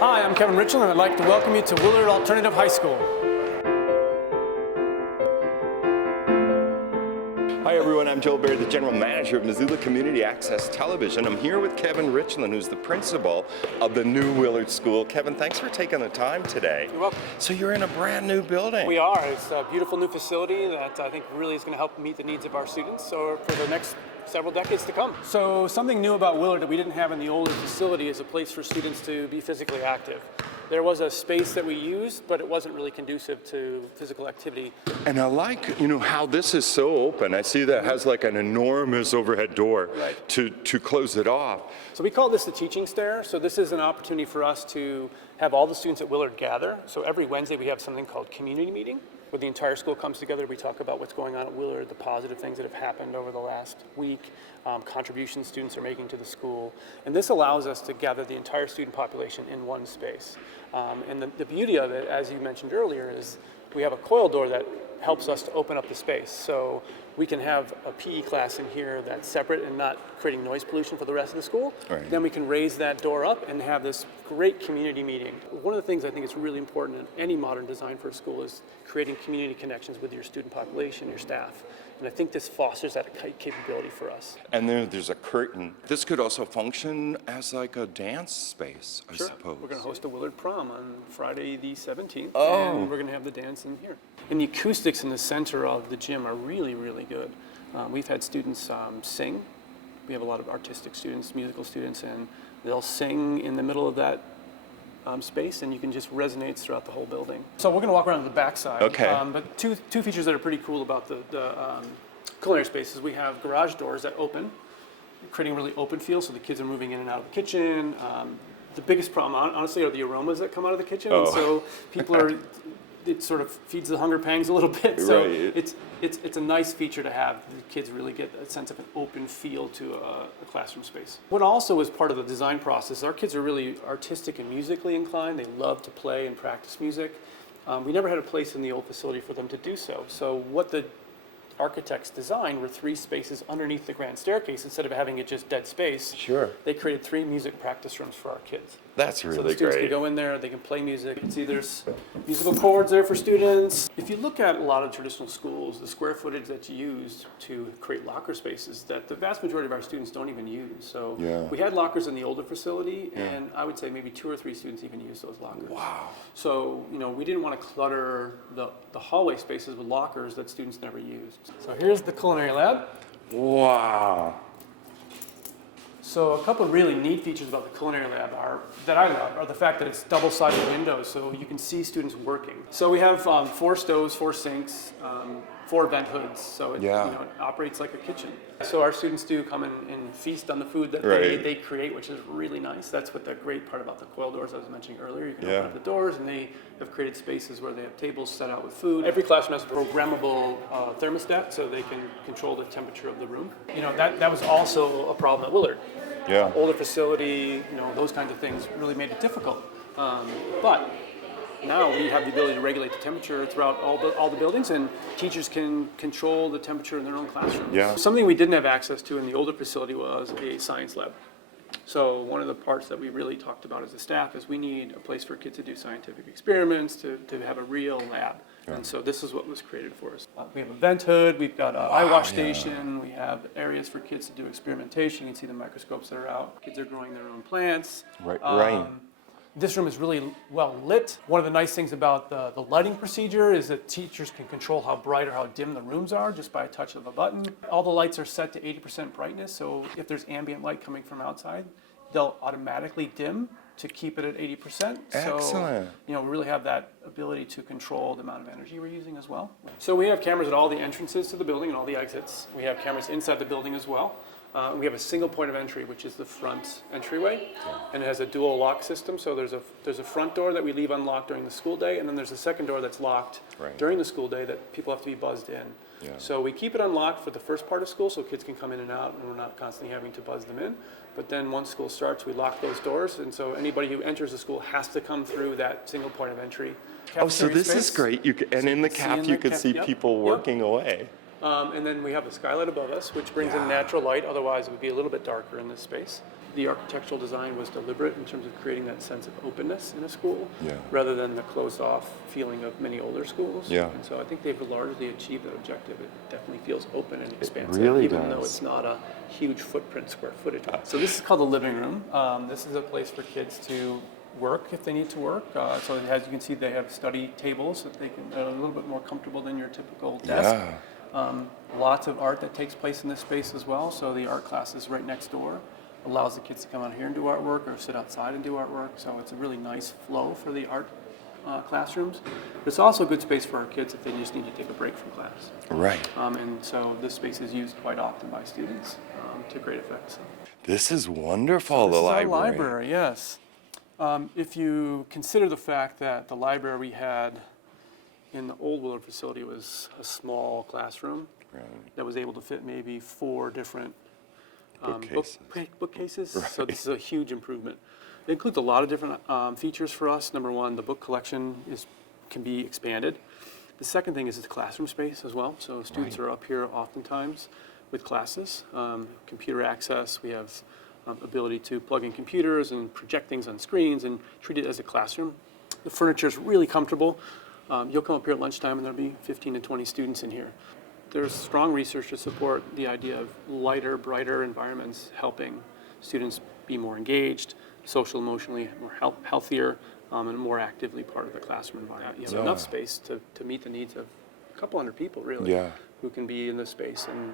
Hi, I'm Kevin Richland, and I'd like to welcome you to Willard Alternative High School. Hi everyone, I'm Joel Berry, the General Manager of Missoula Community Access Television. I'm here with Kevin Richland, who's the principal of the new Willard School. Kevin, thanks for taking the time today. You're welcome. So you're in a brand new building. We are. It's a beautiful new facility that I think really is going to help meet the needs of our students for the next several decades to come. So something new about Willard that we didn't have in the older facility is a place for students to be physically active. There was a space that we used, but it wasn't really conducive to physical activity. And I like, how this is so open. I see that it has like an enormous overhead door to close it off. So we call this the teaching stair. So this is an opportunity for us to have all the students at Willard gather. So every Wednesday we have something called community meeting, where the entire school comes together. We talk about what's going on at Willard, the positive things that have happened over the last week, contributions students are making to the school. And this allows us to gather the entire student population in one space. And the beauty of it, as you mentioned earlier, is we have a coil door that helps us to open up the space. So we can have a PE class in here that's separate and not creating noise pollution for the rest of the school. Right. Then we can raise that door up and have this great community meeting. One of the things I think is really important in any modern design for a school is creating community connections with your student population, your staff. And I think this fosters that capability for us. And then there's a curtain. This could also function as like a dance space, I suppose. We're going to host a Willard prom on Friday the 17th. Oh. And we're going to have the dance in here. And the acoustics in the center of the gym are really, really good. We've had students sing. We have a lot of artistic students, musical students, and they'll sing in the middle of that space, and you can just resonate throughout the whole building. So we're going to walk around to the backside. Okay. But two features that are pretty cool about the culinary spaces. We have garage doors that open, creating a really open feel, so the kids are moving in and out of the kitchen. The biggest problem, honestly, are the aromas that come out of the kitchen. Oh. And so people are, it sort of feeds the hunger pangs a little bit. So Right. it's a nice feature to have. The kids really get a sense of an open feel to a classroom space. What also is part of the design process, our kids are really artistic and musically inclined. They love to play and practice music. We never had a place in the old facility for them to do so. So what the architects designed were 3 spaces underneath the grand staircase. Instead of having it just dead space, Sure. they created 3 music practice rooms for our kids. That's So really the students great. can go in there, they can play music. You can see there's musical chords there for students. If you look at a lot of traditional schools, the square footage that's used to create locker spaces that the vast majority of our students don't even use. So Yeah. we had lockers in the older facility, and I would say maybe 2 or 3 students even use those lockers. Wow. So, we didn't want to clutter the hallway spaces with lockers that students never used. So here's the Culinary Lab. Wow. So a couple of really neat features about the Culinary Lab that I love are the fact that it's double-sided windows, so you can see students working. So we have 4 stoves, 4 sinks, 4 vent hoods, so it operates like a kitchen. So our students do come in and feast on the food that they create, which is really nice. That's what the great part about the coil doors I was mentioning earlier. You can open up the doors, and they have created spaces where they have tables set out with food. Every classroom has a programmable thermostat, so they can control the temperature of the room. That was also a problem at Willard. Yeah. Older facility, those kinds of things really made it difficult. But now we have the ability to regulate the temperature throughout all the buildings, and teachers can control the temperature in their own classrooms. Yeah. Something we didn't have access to in the older facility was a science lab. So one of the parts that we really talked about as a staff is we need a place for kids to do scientific experiments, to have a real lab. And so this is what was created for us. We have a vent hood, we've got an eye wash station, we have areas for kids to do experimentation. You can see the microscopes that are out. Kids are growing their own plants. Right. This room is really well lit. One of the nice things about the lighting procedure is that teachers can control how bright or how dim the rooms are just by a touch of a button. All the lights are set to 80% brightness, so if there's ambient light coming from outside, they'll automatically dim to keep it at 80%. Excellent. So, we really have that ability to control the amount of energy we're using as well. So we have cameras at all the entrances to the building and all the exits. We have cameras inside the building as well. We have a single point of entry, which is the front entryway, and it has a dual lock system. So there's a front door that we leave unlocked during the school day, and then there's a second door that's locked during the school day that people have to be buzzed in. Yeah. So we keep it unlocked for the first part of school so kids can come in and out, and we're not constantly having to buzz them in. But then once school starts, we lock those doors, and so anybody who enters the school has to come through that single point of entry. Oh, so this is great. And in the caf, you could see people working away. And then we have the skylight above us, which brings in natural light. Otherwise, it would be a little bit darker in this space. the architectural design was deliberate in terms of creating that sense of openness in a school, Yeah. rather than the closed-off feeling of many older schools. Yeah. And so I think they've largely achieved that objective. It definitely feels open and expansive, really even though does. it's not a huge footprint square footage. So this is called the living room. This is a place for kids to work if they need to work. So as you can see, they have study tables that they can, a little bit more comfortable than your typical desk. Yeah. Lots of art that takes place in this space as well. So the art class is right next door. Allows the kids to come out here and do artwork or sit outside and do artwork. So it's a really nice flow for the art classrooms. But it's also a good space for our kids if they just need to take a break from class. Right. And so this space is used quite often by students to great effect. So This is wonderful, this the is library. our library, yes. If you consider the fact that the library we had in the old Willard facility was a small classroom Right. that was able to fit maybe 4 different bookcases. Right. So this is a huge improvement. It includes a lot of different features for us. Number one, the book collection can be expanded. The second thing is the classroom space as well. So students are up here oftentimes with classes, computer access. We have ability to plug in computers and project things on screens and treat it as a classroom. The furniture is really comfortable. You'll come up here at lunchtime and there'll be 15 to 20 students in here. There's strong research to support the idea of lighter, brighter environments helping students be more engaged, social, emotionally, more healthier, and more actively part of the classroom environment. You have enough space to meet the needs of a couple hundred people, really, who can be in this space and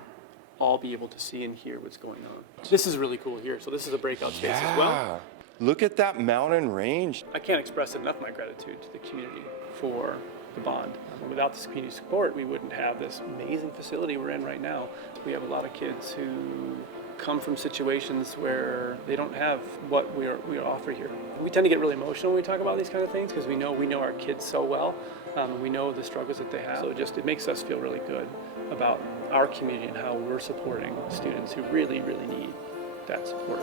all be able to see and hear what's going on. This is really cool here. So this is a breakout space as well. Look at that mountain range. I can't express enough my gratitude to the community for the bond. Without this community support, we wouldn't have this amazing facility we're in right now. We have a lot of kids who come from situations where they don't have what we offer here. We tend to get really emotional when we talk about these kind of things because we know our kids so well. We know the struggles that they have. So it makes us feel really good about our community and how we're supporting students who really, really need that support.